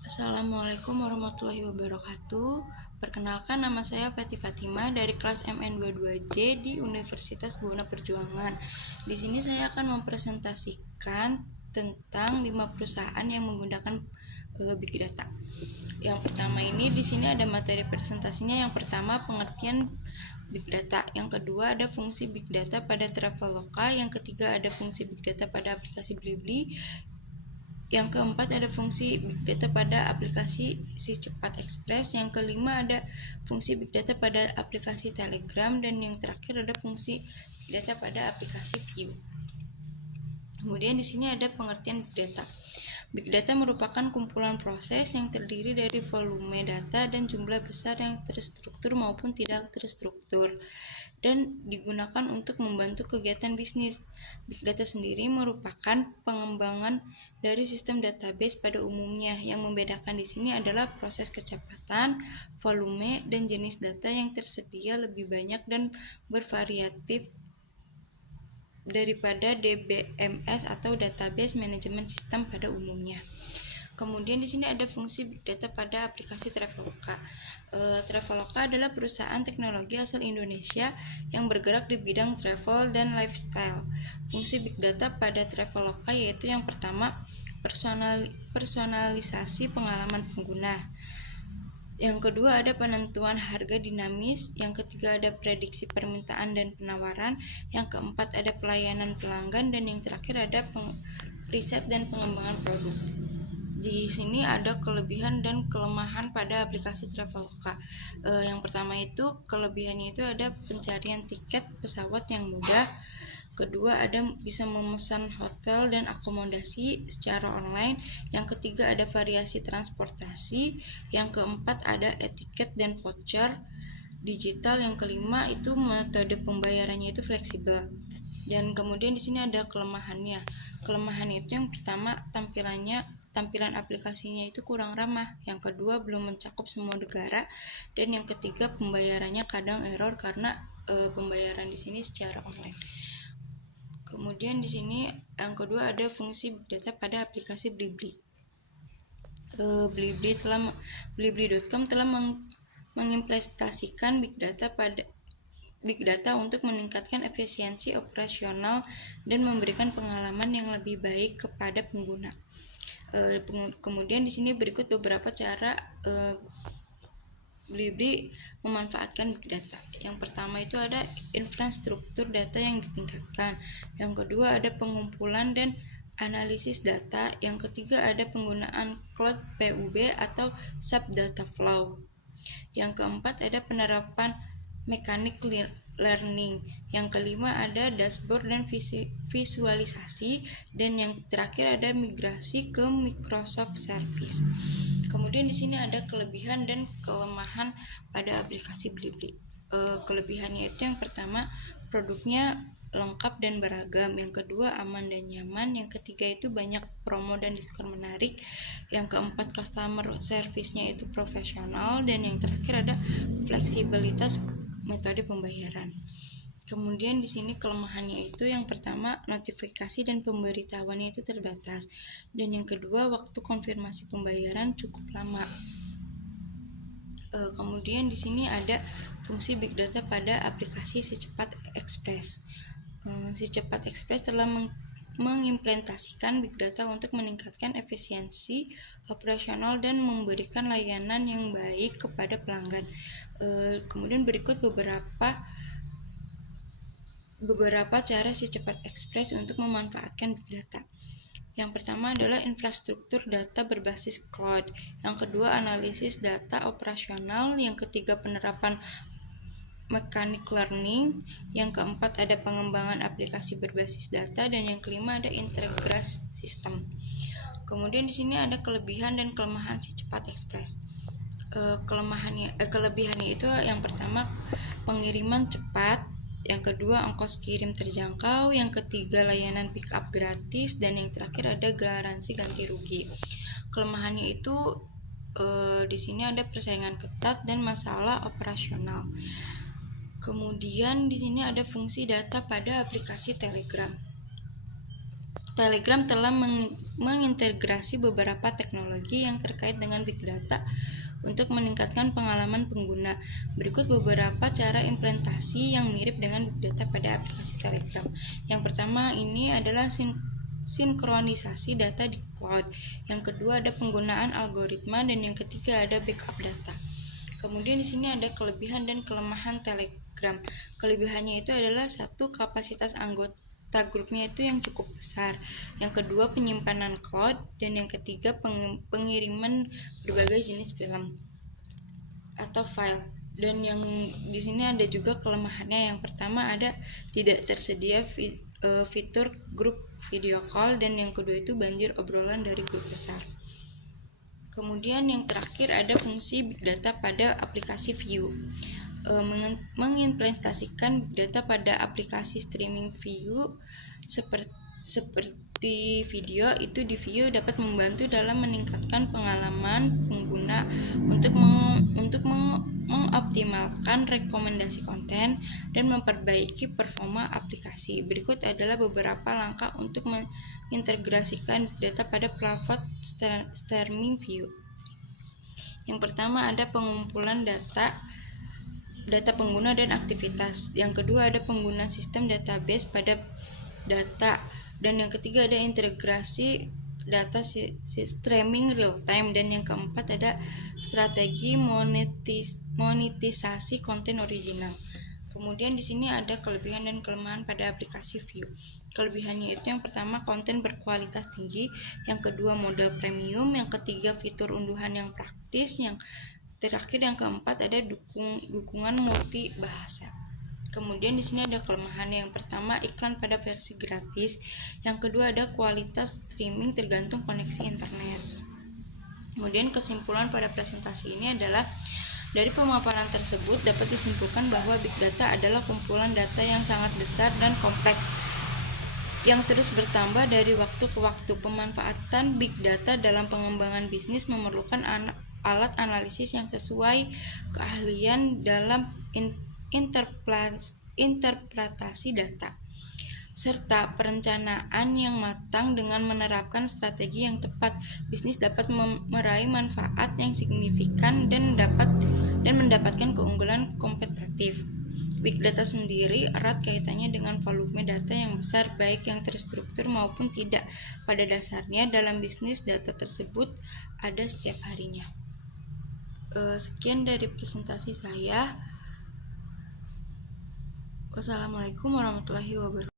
Assalamualaikum warahmatullahi wabarakatuh. Perkenalkan, nama saya Fatih Fatima dari kelas MN22J di Universitas Buana Perjuangan. Di sini saya akan mempresentasikan tentang 5 perusahaan yang menggunakan Big Data. Yang pertama ini di sini ada materi presentasinya. Yang pertama, pengertian Big Data. Yang kedua, ada fungsi Big Data pada Traveloka. Yang ketiga, ada fungsi Big Data pada aplikasi Blibli. Yang keempat, ada fungsi Big Data pada aplikasi Si Cepat Express. Yang kelima, ada fungsi Big Data pada aplikasi Telegram. Dan yang terakhir, ada fungsi Big Data pada aplikasi View. Kemudian di sini ada pengertian Big Data. Big Data merupakan kumpulan proses yang terdiri dari volume data dan jumlah besar yang terstruktur maupun tidak terstruktur, dan digunakan untuk membantu kegiatan bisnis. Big Data sendiri merupakan pengembangan dari sistem database pada umumnya. Yang membedakan di sini adalah proses kecepatan, volume, dan jenis data yang tersedia lebih banyak dan bervariatif daripada DBMS atau Database Management System pada umumnya. Kemudian di sini ada fungsi Big Data pada aplikasi Traveloka. Traveloka adalah perusahaan teknologi asal Indonesia yang bergerak di bidang travel dan lifestyle. Fungsi Big Data pada Traveloka yaitu yang pertama, personalisasi pengalaman pengguna. Yang kedua, ada penentuan harga dinamis. Yang ketiga, ada prediksi permintaan dan penawaran. Yang keempat, ada pelayanan pelanggan. Dan yang terakhir, ada riset dan pengembangan produk. Di sini ada kelebihan dan kelemahan pada aplikasi Traveloka. Yang pertama itu, kelebihannya itu ada pencarian tiket pesawat yang mudah. Kedua, ada bisa memesan hotel dan akomodasi secara online. Yang ketiga, ada variasi transportasi. Yang keempat, ada etiket dan voucher digital. Yang kelima, itu metode pembayarannya itu fleksibel. Dan kemudian di sini ada kelemahannya. Kelemahan itu yang pertama, tampilan aplikasinya itu kurang ramah. Yang kedua, belum mencakup semua negara. Dan yang ketiga, pembayarannya kadang error karena pembayaran di sini secara online. Kemudian di sini yang kedua, ada fungsi Big Data pada aplikasi Blibli. Blibli.com telah mengimplementasikan Big Data untuk meningkatkan efisiensi operasional dan memberikan pengalaman yang lebih baik kepada pengguna. Kemudian di sini berikut beberapa cara Blibli memanfaatkan Big Data. Yang pertama itu ada infrastruktur data yang ditingkatkan. Yang kedua, ada pengumpulan dan analisis data. Yang ketiga, ada penggunaan cloud PUB atau sub data flow. Yang keempat, ada penerapan mechanic learning. Yang kelima, ada dashboard dan visualisasi. Dan yang terakhir, ada migrasi ke Microsoft Service. Kemudian di sini ada kelebihan dan kelemahan pada aplikasi Blibli. Kelebihannya itu yang pertama, produknya lengkap dan beragam. Yang kedua, aman dan nyaman. Yang ketiga itu banyak promo dan diskon menarik. Yang keempat, customer service-nya itu profesional. Dan yang terakhir ada fleksibilitas metode pembayaran. Kemudian di sini kelemahannya itu yang pertama, notifikasi dan pemberitahuannya itu terbatas. Dan yang kedua, waktu konfirmasi pembayaran cukup lama. Kemudian di sini ada fungsi Big Data pada aplikasi Si Cepat Express. Si Cepat Express telah mengimplementasikan Big Data untuk meningkatkan efisiensi operasional dan memberikan layanan yang baik kepada pelanggan. Kemudian berikut beberapa cara Si Cepat Express untuk memanfaatkan Big Data. Yang pertama adalah infrastruktur data berbasis cloud. Yang kedua, analisis data operasional. Yang ketiga, penerapan mechanic learning. Yang keempat, ada pengembangan aplikasi berbasis data. Dan yang kelima, ada integrasi sistem. Kemudian di sini ada kelebihan dan kelemahan Si Cepat Express. Kelebihannya itu yang pertama, pengiriman cepat. Yang kedua, ongkos kirim terjangkau. Yang ketiga, layanan pick up gratis. Dan yang terakhir, ada garansi ganti rugi. Kelemahannya itu di sini ada persaingan ketat dan masalah operasional. Kemudian di sini ada fungsi data pada aplikasi Telegram. Telegram telah mengintegrasi beberapa teknologi yang terkait dengan big data untuk meningkatkan pengalaman pengguna. Berikut beberapa cara implementasi yang mirip dengan big data pada aplikasi Telegram. Yang pertama ini adalah sinkronisasi data di cloud. Yang kedua ada penggunaan algoritma, dan yang ketiga ada backup data. Kemudian di sini ada kelebihan dan kelemahan Telegram. Kelebihannya itu adalah satu, kapasitas anggota grupnya itu yang cukup besar. Yang kedua, penyimpanan cloud, dan yang ketiga pengiriman berbagai jenis film atau file. Dan yang di sini ada juga kelemahannya. Yang pertama ada tidak tersedia fitur grup video call, dan yang kedua itu banjir obrolan dari grup besar. Kemudian yang terakhir ada fungsi big data pada aplikasi View. Mengimplementasikan big data pada aplikasi streaming View seperti video itu di View dapat membantu dalam meningkatkan pengalaman pengguna untuk mengoptimalkan rekomendasi konten dan memperbaiki performa aplikasi. Berikut adalah beberapa langkah untuk mengintegrasikan data pada platform streaming View. Yang pertama ada pengumpulan data pengguna dan aktivitas. Yang kedua ada pengguna sistem database pada data, dan yang ketiga ada integrasi data streaming real time, dan yang keempat ada strategi monetisasi konten original. Kemudian di sini ada kelebihan dan kelemahan pada aplikasi View. Kelebihannya itu yang pertama konten berkualitas tinggi, yang kedua model premium, yang ketiga fitur unduhan yang praktis, yang terakhir yang keempat ada dukungan multi bahasa. Kemudian di sini ada kelemahan. Yang pertama iklan pada versi gratis, yang kedua ada kualitas streaming tergantung koneksi internet. Kemudian kesimpulan pada presentasi ini adalah dari pemaparan tersebut dapat disimpulkan bahwa big data adalah kumpulan data yang sangat besar dan kompleks yang terus bertambah dari waktu ke waktu. Pemanfaatan big data dalam pengembangan bisnis memerlukan alat analisis yang sesuai keahlian dalam interpretasi data, serta perencanaan yang matang. Dengan menerapkan strategi yang tepat, bisnis dapat meraih manfaat yang signifikan dan mendapatkan keunggulan kompetitif. Big data sendiri erat kaitannya dengan volume data yang besar, baik yang terstruktur maupun tidak. Pada dasarnya dalam bisnis data tersebut ada setiap harinya. Sekian dari presentasi saya. Wassalamualaikum warahmatullahi wabarakatuh.